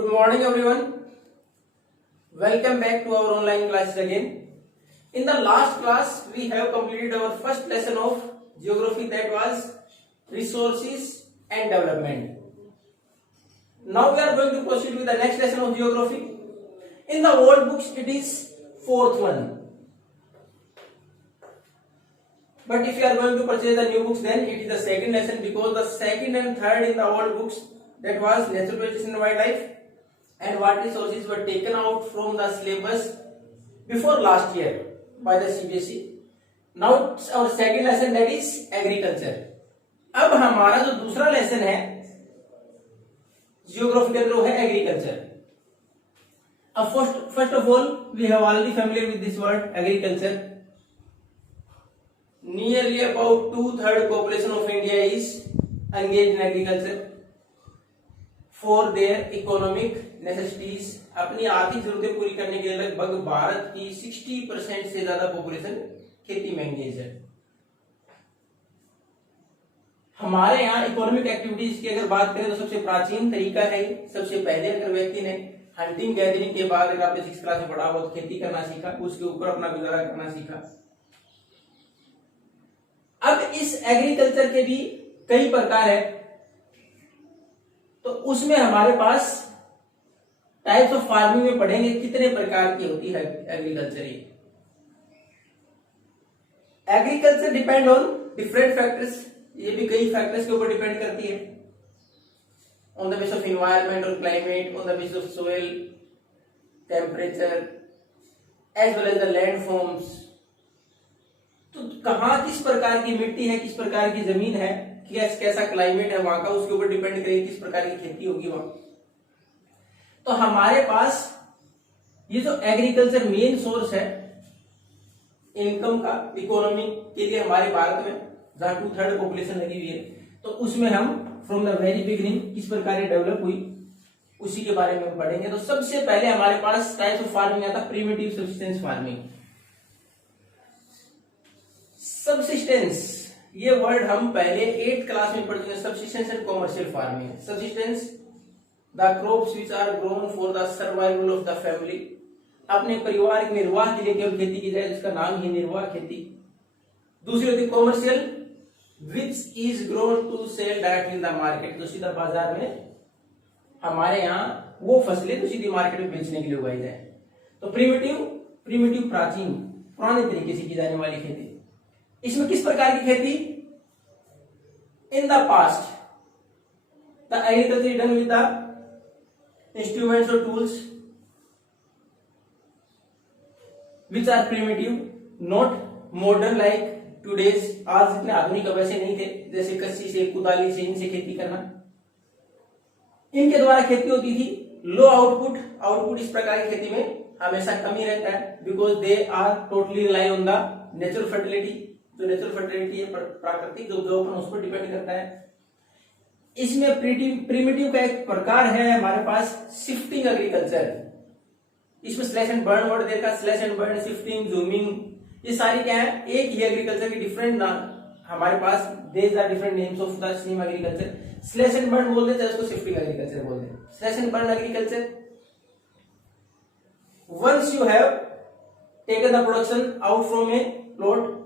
Good morning everyone. Welcome back to our online classes again. In the last class we have completed our first lesson of geography, that was resources and development. Now we are going to proceed with the next lesson of geography. In the old books it is fourth one. But if you are going to purchase the new books, then it is the second lesson, because the second and third in the old books, that was natural vegetation and wildlife and what resources were taken out from the syllabus before last year by the CBSE. Now our second lesson, that is agriculture. अब हमारा जो दूसरा lesson है geography के अंदर वो है agriculture. अब first of all we have already familiar with this word agriculture. Nearly about 2/3 population of India is engaged in agriculture for their economic necessities. अपनी आर्थिक जरूरतें पूरी करने के लिए लगभग भारत की 60% से ज्यादा पॉपुलेशन खेती में एंगेज है. हमारे यहाँ इकोनॉमिक एक्टिविटीज की अगर बात करें तो सबसे प्राचीन तरीका है, सबसे पहले अगर व्यक्ति ने हंटिंग गैदरिंग के बाद, अगर आपने 6th क्लास में पढ़ा हो, खेती करना सीखा, उसके ऊपर अपना गुजारा करना सीखा. अब इस एग्रीकल्चर के भी कई प्रकार है, तो उसमें हमारे पास टाइप्स ऑफ फार्मिंग में पढ़ेंगे कितने प्रकार की होती है agriculture. Agriculture depend on different factors, ये भी कई फैक्टर्स के ऊपर डिपेंड करती है. On the base of environment और climate, on the base of soil temperature as well as the land forms. तो कहाँ किस प्रकार की मिट्टी है, किस प्रकार की जमीन है, कैसा क्लाइमेट है वहां का, उसके ऊपर डिपेंड करेगी किस प्रकार की खेती होगी वहां. तो हमारे पास ये जो एग्रीकल्चर मेन सोर्स है इनकम का, इकोनॉमी के लिए हमारे भारत में, जहां 2/3 पॉपुलेशन लगी हुई है, तो उसमें हम फ्रॉम द वेरी बिगिनिंग किस प्रकार डेवलप हुई उसी के बारे में पढ़ेंगे. तो सबसे पहले हमारे पास टाइप्स ऑफ फार्मिंग आता है प्रिमिटिव सब्सिस्टेंस फार्मिंग. सबसिस्टेंस ये वर्ड हम पहले 8th क्लास में पढ़ चुके हैं. Subsistence and commercial farming. Subsistence the crops which are grown for the survival of the family. अपने परिवार के निर्वाह के लिए केवल खेती की जाए, जिसका नाम ही निर्वाह खेती. दूसरी होती commercial, which is grown to sell directly in the market. जो सीधा बाजार में हमारे यहाँ वो फसलें तो सीधी मार्केट में बेचने के लिए उगाई जाए. तो प्रिमिटिव प्राचीन पुराने तरीके से की जाने वाली खेती. इसमें किस प्रकार की खेती? In the past the agriculture done with the instruments और tools which are primitive, not modern like today's. आज इतने आधुनिक वैसे नहीं थे, जैसे कस्सी से, कुदाली से, इनसे खेती करना. इनके द्वारा खेती होती थी. लो आउटपुट इस प्रकार की खेती में हमेशा कमी रहता है, because they are totally rely on the natural fertility. जो नेचुरल फर्टिलिटी है, प्राकृतिक जो उपजाऊपन, उस पर डिपेंड करता है. इसमें प्रिमिटिव का एक प्रकार है हमारे पास शिफ्टिंग एग्रीकल्चर. इसमें स्लैश एंड बर्न वर्ड देखा, slash and burn, shifting, zooming, ये सारी क्या है, एक ही एग्रीकल्चर की डिफरेंट नाम हमारे पास. There are different names of the same agriculture. Slash and burn बोल देते हैं, उसको शिफ्टिंग एग्रीकल्चर बोलते हैं. Slash and burn agriculture, once you have taken the production out from a plot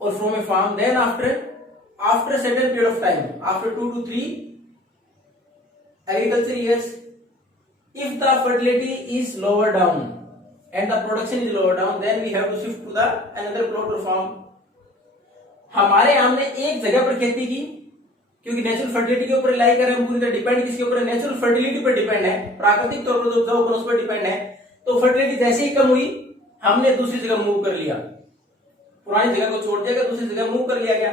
or from a farm, then after a certain period of time, after 2 to 3 agriculture years, if the fertility is lower down and the production is lower down, then we have to shift to the another plot or farm. हमारे हमने एक जगह पर खेती की, क्योंकि natural fertility के ऊपर रिलाई कर रहे हैं. पूरी तरह डिपेंड किसके ऊपर? नेचुरल फर्टिलिटी पर डिपेंड है, प्राकृतिक तौर पर जो उपजाऊपन उस पर डिपेंड है. तो फर्टिलिटी जैसे ही कम हुई, हमने दूसरी जगह मूव कर लिया, पुरानी जगह को छोड़ दिया गया, दूसरी जगह मूव कर लिया गया.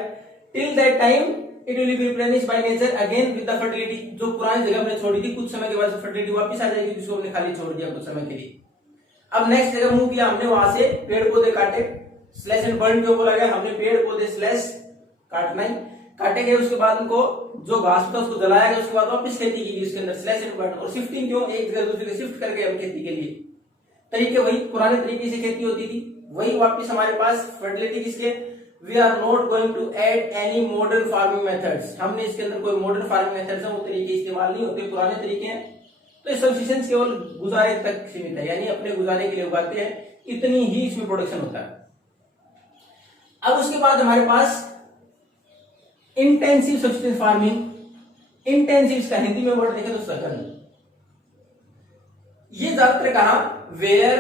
Till that time it will be replenished by nature again with the fertility. जो पुरानी जगह हमने छोड़ी थी, कुछ समय के बाद फर्टिलिटी वापस आ जाएगी, जिसको हमने खाली छोड़ दिया कुछ समय के लिए. अब नेक्स्ट जगह मूव किया हमने, वहां से पेड़ पौधे काटे. स्लैश एंड बर्न क्यों बोला गया? हमने पेड़ पौधे स्लैश काटना ही काटे गए, उसके बाद उनको जो घास था उसको जलाया गया, उसके बाद वापस खेती की गई उसके अंदर. Slash and burn. और शिफ्टिंग क्यों? एक जगह दूसरी जगह शिफ्ट कर गए हम खेती के लिए. तरीके वही पुराने तरीके से खेती होती थी, वही वापस हमारे पास फर्टिलिटी किसके? We are not going to add any modern farming methods. हमने इसके अंदर कोई मॉडर्न फार्मिंग मेथड्स है वो तरीके इस्तेमाल नहीं होते, पुराने तरीके हैं तो ये सब्सिस्टेंस केवल गुजारे तक सीमित है, यानी अपने गुजारे के लिए उगाते हैं, इतनी ही इसमें प्रोडक्शन होता है। अब उसके बाद हमारे पास इंटेंसिव सब्सिस्टेंस फार्मिंग। इंटेंसिव इसका हिंदी में वर्ड देखें तो सघन। ये ज्यादातर कहा where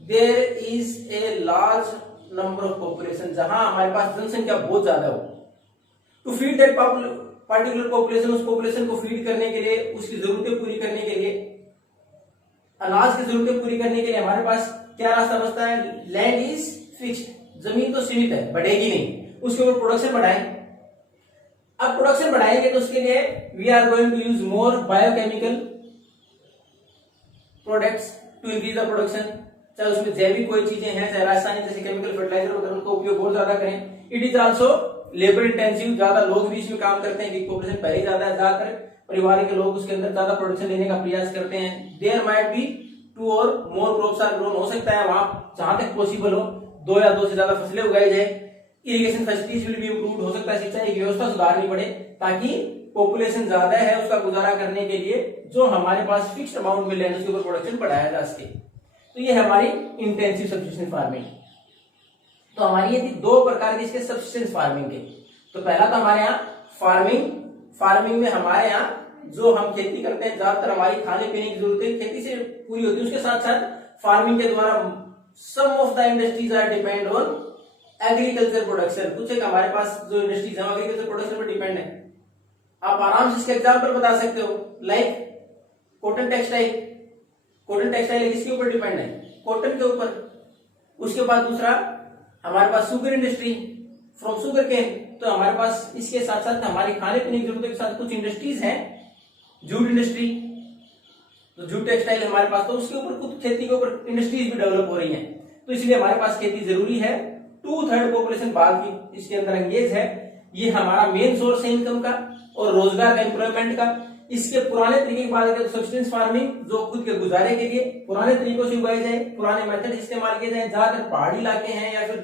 there is a large number of population, जहां हमारे पास जनसंख्या बहुत ज्यादा हो, to feed that particular population, उस पॉपुलेशन को फीड करने के लिए, उसकी जरूरतें पूरी करने के लिए, अनाज की जरूरतें पूरी करने के लिए हमारे पास क्या रास्ता बचता है? लैंड इज फिक्स्ड, जमीन तो सीमित है, बढ़ेगी नहीं, उसके ऊपर प्रोडक्शन बढ़ाएं। अब प्रोडक्शन बढ़ाएंगे तो उसके लिए we are going to use more biochemical products to increase the production, चाहे उसमें जैविक कोई चीजें हैं, चाहे रासायनिक जैसे केमिकल फर्टिलाइजर वगैरह, उनका उपयोग और ज्यादा करें। It is also labour intensive, ज्यादा लोग भी इसमें काम करते हैं, पॉपुलेशन पहले ज्यादा है, ज्यादातर परिवार के लोग उसके अंदर ज्यादा प्रोडक्शन लेने का प्रयास करते हैं। देयर माइट बी 2 और मोर क्रॉप्स आर ग्रोन, हो सकता है वहां जहां तक पॉसिबल हो 2 या 2 से ज्यादा फसलें उगाई जाए। Irrigation facilities will be improved, हो सकता है सिंचाई की व्यवस्था सुधारनी पड़े ताकि पॉपुलेशन ज्यादा है उसका गुजारा करने के लिए जो हमारे पास फिक्स्ड अमाउंट में लैंड उसके ऊपर प्रोडक्शन बढ़ाया जा सके। तो ये है हमारी इंटेंसिव सब्सिस्टेंस फार्मिंग। तो हमारी ये थी 2 प्रकार की इसके सब्सिस्टेंस फार्मिंग के। तो पहला तो हमारे यहाँ फार्मिंग में हमारे यहाँ जो हम खेती करते हैं, ज्यादातर हमारी खाने पीने की जरूरतें खेती से पूरी होती है। उसके साथ साथ फार्मिंग के द्वारा some of the industries are depend on agriculture production. कुछ एक हमारे पास जो इंडस्ट्रीज है एग्रीकल्चर प्रोडक्शन पर डिपेंड है। आप आराम से इसके एग्जाम्पल बता सकते हो, like cotton textile. Cotton textile किसके ऊपर डिपेंड है? कॉटन के ऊपर। उसके बाद दूसरा हमारे पास sugar industry from sugar cane. तो हमारे पास इसके साथ साथ हमारी खाने पीने की जरूरतों के साथ कुछ इंडस्ट्रीज हैं, जूट इंडस्ट्री, तो जूट टेक्सटाइल हमारे पास, तो उसके ऊपर कुछ खेती के ऊपर इंडस्ट्रीज भी डेवलप हो रही हैं। तो इसलिए हमारे पास खेती जरूरी है। 2/3 पॉपुलेशन बाद की इसके अंदर एंगेज है। ये हमारा मेन सोर्स है इनकम का और रोजगार का, एम्प्लॉयमेंट का। इसके पुराने तरीके की बात करें तो सब्सिस्टेंस फार्मिंग जो खुद के गुजारे के लिए पुराने तरीकों से उगाई जाए, पुराने मेथड इस्तेमाल किए जाए। ज्यादातर पहाड़ी इलाके हैं या फिर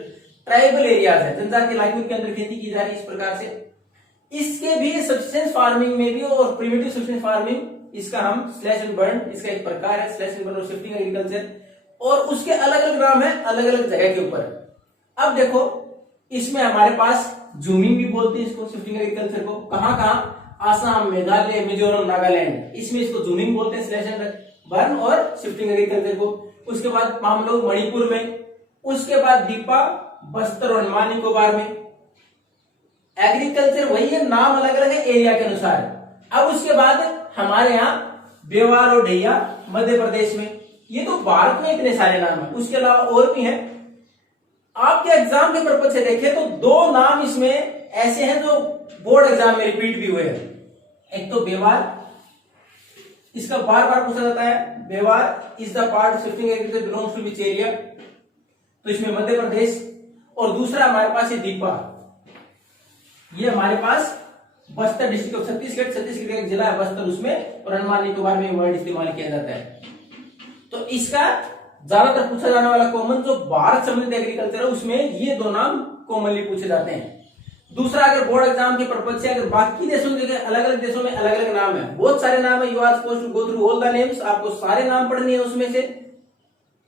ट्राइबल एरियाज है, जनजातीय इलाकों के अंदर खेती की जा रही है इस प्रकार से। इसके भी सब्सिस्टेंस फार्मिंग में भी और प्रिमिटिव सब्सिस्टेंस फार्मिंग, इसका हम स्लैश एंड बर्न, इसका एक प्रकार है स्लैश एंड बर्न और शिफ्टिंग एग्रीकल्चर, और उसके अलग अलग नाम है अलग अलग जगह के ऊपर। अब देखो इसमें हमारे पास जूमिंग भी बोलते हैं इसको, शिफ्टिंग एग्रीकल्चर को। कहां कहां? आसाम, मेघालय, मिजोरम, नागालैंड, इसमें इसको जूमिंग बोलते हैं, स्लैश एंड बर्न और शिफ्टिंग एग्रीकल्चर को। उसके बाद हम लोग मणिपुर में, उसके बाद दीपा, बस्तर और अंडमान निकोबार में। एग्रीकल्चर वही है, नाम अलग अलग है एरिया के अनुसार। अब उसके बाद हमारे यहाँ बेवार और ढैया मध्य प्रदेश में। ये तो भारत में इतने सारे नाम है, उसके अलावा और भी हैं। आपके एग्जाम के पर्पज से देखें तो 2 नाम इसमें ऐसे हैं जो बोर्ड एग्जाम में रिपीट भी हुए हैं। एक तो बेवार, इसका बार बार पूछा जाता है, Bewar is the part shifting agriculture belongs to which area, तो इसमें मध्य प्रदेश। और दूसरा हमारे पास है दीपा, ये हमारे पास बस्तर डिस्ट्रिक्ट ऑफ छत्तीसगढ़ का एक जिला है बस्तर, उसमें, और अंडमान निकोबार में वर्ड इस्तेमाल किया जाता है। तो इसका ज्यादातर पूछा जाने वाला कॉमन जो भारत संबंधित एग्रीकल्चर है उसमें ये 2 नाम कॉमनली पूछे जाते हैं। दूसरा, अगर बोर्ड एग्जाम के पर्पज से अगर बाकी देशों के अलग अलग देशों में अलग अलग नाम है, बहुत सारे नाम है, you are supposed to go through all the names, आपको सारे नाम पढ़ने हैं। उसमें से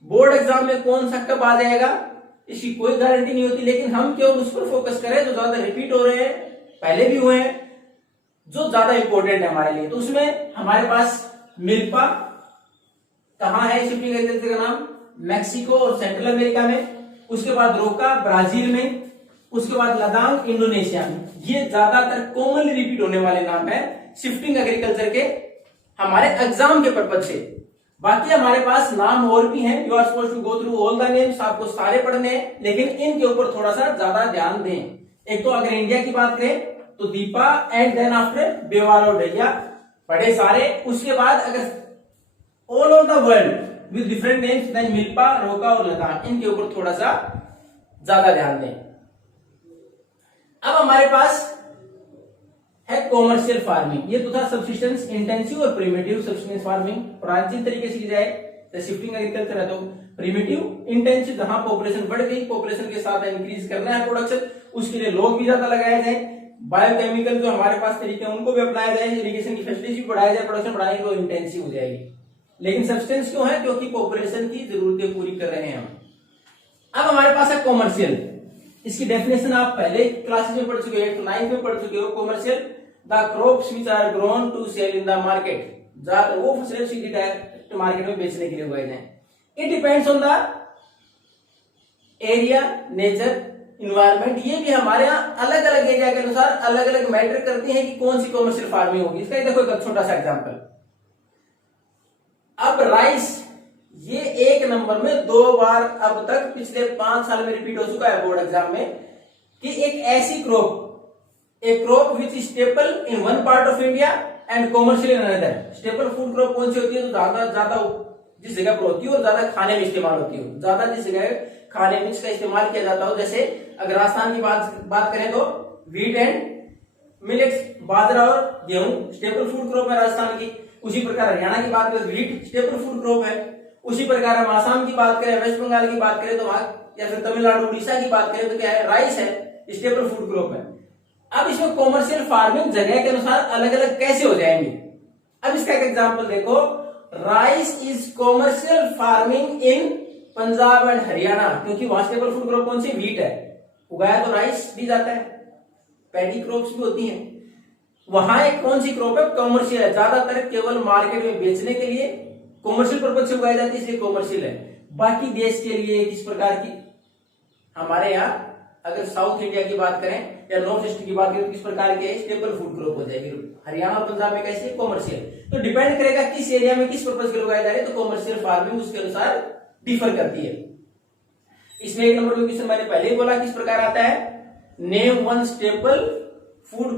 बोर्ड एग्जाम में कौन सा कब आ जाएगा इसकी कोई गारंटी नहीं होती, लेकिन हम केवल उस पर फोकस करें जो ज्यादा रिपीट हो रहे हैं, पहले भी हुए हैं, जो ज्यादा इंपॉर्टेंट है हमारे लिए। तो उसमें हमारे पास मिल्पा कहां है? शिफ्टिंग एग्रीकल्चर का नाम मैक्सिको और सेंट्रल अमेरिका में। उसके बाद रोका ब्राजील में। उसके बाद लदांग इंडोनेशिया में। ये ज्यादातर कॉमनली रिपीट होने वाले नाम है शिफ्टिंग एग्रीकल्चर के हमारे एग्जाम के पर्पज से। बाकी हमारे पास नाम और भी हैं, you are supposed to go through all the names, आपको सारे पढ़ने हैं, लेकिन इनके ऊपर थोड़ा सा ज्यादा ध्यान दें। एक तो अगर इंडिया की बात करें तो Deepa and then after Bewar और ढैया पढ़े सारे। उसके बाद अगर all over the world with different names then milpa, roca और लदान, इनके ऊपर थोड़ा सा ज्यादा ध्यान दें। अब हमारे पास है कॉमर्शियल फार्मिंग। ये तो था सब्सिस्टेंस इंटेंसिव और प्रिमिटिव सब्सिस्टेंस फार्मिंग। प्राचीन तरीके से की जाए शिफ्टिंग एग्रीकल्चर है तो प्रिमिटिव, इंटेंसिव जहां पॉपुलेशन बढ़ गई, पॉपुलेशन के साथ इंक्रीज करना है प्रोडक्शन, उसके लिए लोग भी ज्यादा लगाए जाए। बायोकेमिकल जो हमारे पास तरीके हैं उनको भी अपनाया जाए, इरिगेशन की फैसिलिटीज भी बढ़ाया जाए, प्रोडक्शन बढ़ाने की तो इंटेंसिव हो जाएगी। लेकिन सब्सटेंस क्यों है? क्योंकि पॉपुलेशन की जरूरतें पूरी कर रहे हैं हम। अब हमारे पास है कॉमर्शियल। इसकी डेफिनेशन आप पहले क्लासेस में पढ़ चुके हो, 9th में पढ़ चुके हो। Commercial the crops which are grown to sell in the market, ज्यादातर वो फसलें सीधी डायरेक्ट मार्केट में बेचने के लिए उगाई जाए। It depends on the area, nature, environment. ये भी हमारे यहाँ अलग अलग एरिया के अनुसार अलग अलग मैटर करती है कि कौन सी कॉमर्शियल फार्मिंग होगी। इसका देखो एक छोटा सा एग्जांपल। अब राइस, ये 1 नंबर में 2 बार अब तक पिछले 5 साल में रिपीट हो चुका है बोर्ड एग्जाम में कि एक ऐसी क्रॉप, एक crop which is staple in one part of India and commercial in another. Staple food crop कौन सी होती है? तो ज्यादा जिस जगह पर होती है और ज्यादा खाने में इस्तेमाल होती है, ज्यादा जिस जगह खाने में इसका इस्तेमाल किया जाता हो। जैसे अगर राजस्थान की बात करें तो व्हीट एंड मिलेट्स, बाजरा और गेहूं स्टेपल फूड क्रॉप है राजस्थान की। उसी प्रकार हरियाणा की बात करें तो व्हीट स्टेपल फूड क्रॉप है। उसी प्रकार हम आसाम की बात करें, वेस्ट बंगाल की बात करें तो वहां, या फिर तमिलनाडु उड़ीसा की बात करें तो क्या है? राइस है, स्टेपल फूड क्रॉप है। अब इसमें कॉमर्शियल फार्मिंग जगह के अनुसार अलग अलग कैसे हो जाएंगी? अब इसका एक एग्जाम्पल देखो। Rice is commercial farming in Punjab and Haryana, क्योंकि वहां स्टेपल फूड क्रॉप कौन सी? व्हीट है। उगाया तो राइस भी जाता है, पैडी क्रॉप्स भी होती हैं। वहां एक कौन सी क्रॉप है? कॉमर्शियल है, ज्यादातर केवल मार्केट में बेचने के लिए कॉमर्शियल पर्पज से उगाई जाती है, इसलिए कॉमर्शियल है। बाकी देश के लिए किस प्रकार की, हमारे यहाँ अगर साउथ इंडिया की बात करें या नॉर्थ ईस्ट की बात करें तो किस प्रकार के स्टेपल फूड क्रॉप हो जाएगी। हरियाणा और पंजाब में कैसे? कॉमर्शियल। तो डिपेंड करेगा किस एरिया में किस पर्पज के लिए उगाए जा रहे हैं, तो कॉमर्शियल फार्मिंग उसके अनुसार डिफर करती है। इसमें 1 नंबर क्वेश्चन मैंने पहले ही बोला किस प्रकार आता है। Name one staple food,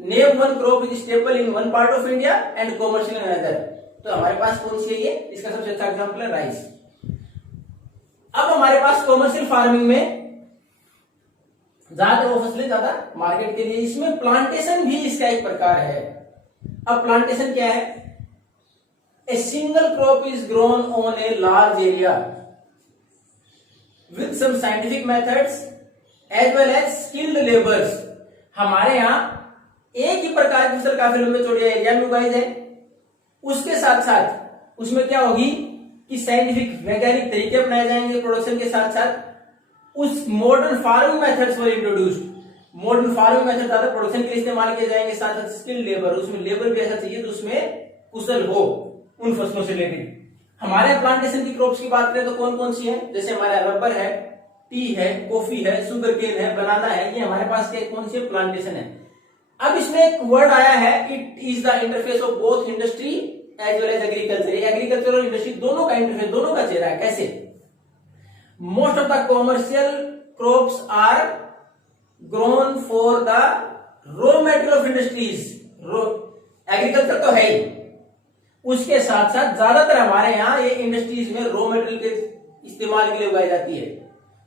name one crop is staple in one part of India and commercial in another. तो हमारे पास कौन सी है ये? इसका सबसे अच्छा एग्जांपल है राइस। अब हमारे पास कॉमर्शियल फार्मिंग में ज्यादा वो फसलें ज्यादा मार्केट के लिए, इसमें प्लांटेशन भी इसका एक प्रकार है। अब प्लांटेशन क्या है? A single crop is grown on a large area with some scientific methods as well as skilled labours. हमारे यहां एक ही प्रकार की फसल काफी लंबे चौड़े एरिया में उगाई जाए, उसके साथ साथ उसमें क्या होगी कि साइंटिफिक वैज्ञानिक तरीके अपनाए जाएंगे प्रोडक्शन के साथ साथ। उस modern farming methods were introduced, modern farming method ज्यादा प्रोडक्शन के लिए इस्तेमाल किए जाएंगे, साथ साथ स्किल्ड लेबर, उसमें लेबर भी ऐसा चाहिए तो उसमें कुशल हो उन फसलों से रिलेटेड। हमारे प्लांटेशन की क्रॉप्स की बात करें तो कौन कौन सी है? जैसे हमारा रबर है, टी है, कॉफी है, शुगर केन है, बनाना है, ये हमारे पास क्या कौन सी प्लांटेशन है। अब इसमें एक वर्ड आया है, it is the interface of both industry as well as agriculture. Agriculture और इंडस्ट्री दोनों का इंटरफेस, दोनों का चेहरा है। कैसे? Most of the commercial crops are grown for the raw material of industries. Agriculture तो है ही, उसके साथ साथ ज्यादातर हमारे यहाँ ये इंडस्ट्रीज में रॉ मेटेरियल के इस्तेमाल के लिए उगाई जाती है,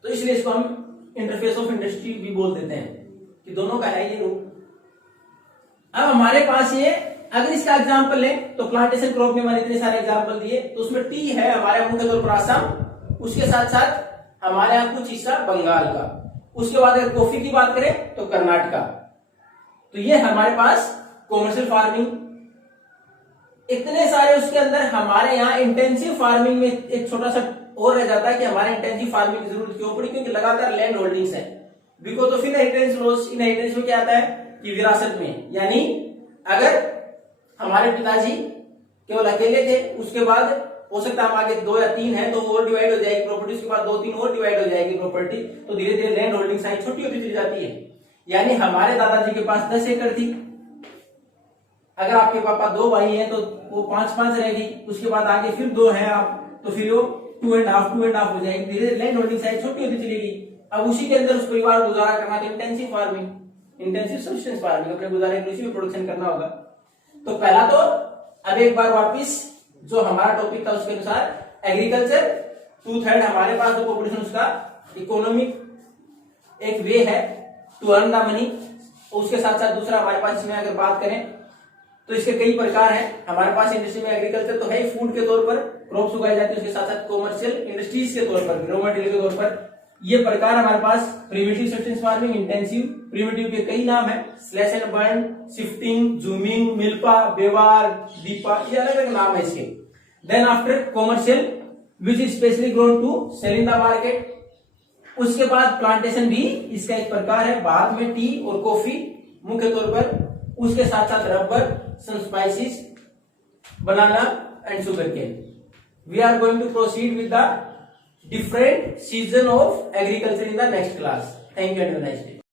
तो इसलिए इसको हम इंटरफेस ऑफ इंडस्ट्री भी बोल देते हैं कि दोनों का है ये रूप। अब हमारे पास ये, अगर इसका एग्जांपल लें तो प्लांटेशन क्रॉप में मैंने इतने सारे एग्जांपल दिए, तो उसमें टी है हमारे मुख्य तौर पर असम, उसके साथ साथ हमारे यहाँ कुछ हिस्सा बंगाल का, उसके बाद अगर कॉफी की बात करें तो कर्नाटका। तो ये हमारे पास कॉमर्शियल फार्मिंग इतने सारे। उसके अंदर हमारे यहाँ इंटेंसिव फार्मिंग में एक छोटा सा और रह जाता है कि हमारे इंटेंसिव फार्मिंग की जरूरत क्यों पड़ी, क्योंकि लगातार लैंड होल्डिंग्स है। Because of inheritance loss, inheritance में क्या आता है कि विरासत में, यानी अगर हमारे पिताजी केवल अकेले थे, उसके बाद हो सकता है हम आगे 2 या 3 है तो और डिवाइड हो जाएगी प्रॉपर्टी, उसके बाद 2-3 और डिवाइड हो जाएगी प्रॉपर्टी, तो धीरे धीरे लैंड होल्डिंग साइज छोटी होती चली जाती है। यानी हमारे दादाजी के पास 10 एकड़ थी, अगर आपके पापा 2 भाई हैं तो वो 5-5 रहेगी, उसके बाद आगे फिर 2 है आप तो फिर वो 2.5 हो जाएगी, धीरे धीरे लैंड होल्डिंग साइज छोटी होती चलेगी। अब उसी के अंदर उस परिवार को गुजारा करना तो intensive farming, intensive subsistence farming, अपने गुजारे के लिए प्रोडक्शन करना होगा। तो पहला तो अब एक बार वापिस जो हमारा टॉपिक था उसके अनुसार एग्रीकल्चर 2/3 हमारे पास जो पॉपुलेशन उसका इकोनॉमिक एक वे है टू अर्न द मनी। उसके साथ साथ दूसरा हमारे पास इसमें अगर बात करें तो इसके कई प्रकार हैं। हमारे पास इंडस्ट्री में एग्रीकल्चर तो है फूड के तौर पर क्रॉप्स उगाई जाती है, उसके साथ साथ कॉमर्शियल इंडस्ट्रीज के तौर पर, रॉ मटेरियल के तौर पर ये प्रकार हमारे पास primitive subsistence farming, intensive. Primitive के कई नाम है, slash and burn, shifting, jhuming, milpa, Bewar, Deepa, ये अलग अलग नाम है इसके। Then after commercial which is specially grown to sell in the market. उसके बाद प्लांटेशन भी इसका एक प्रकार है, बाद में टी और कॉफी मुख्य तौर पर, उसके साथ साथ rubber, some spices, banana and sugar cane. We are going to proceed with the different season of agriculture in the next class. Thank you and have a nice day.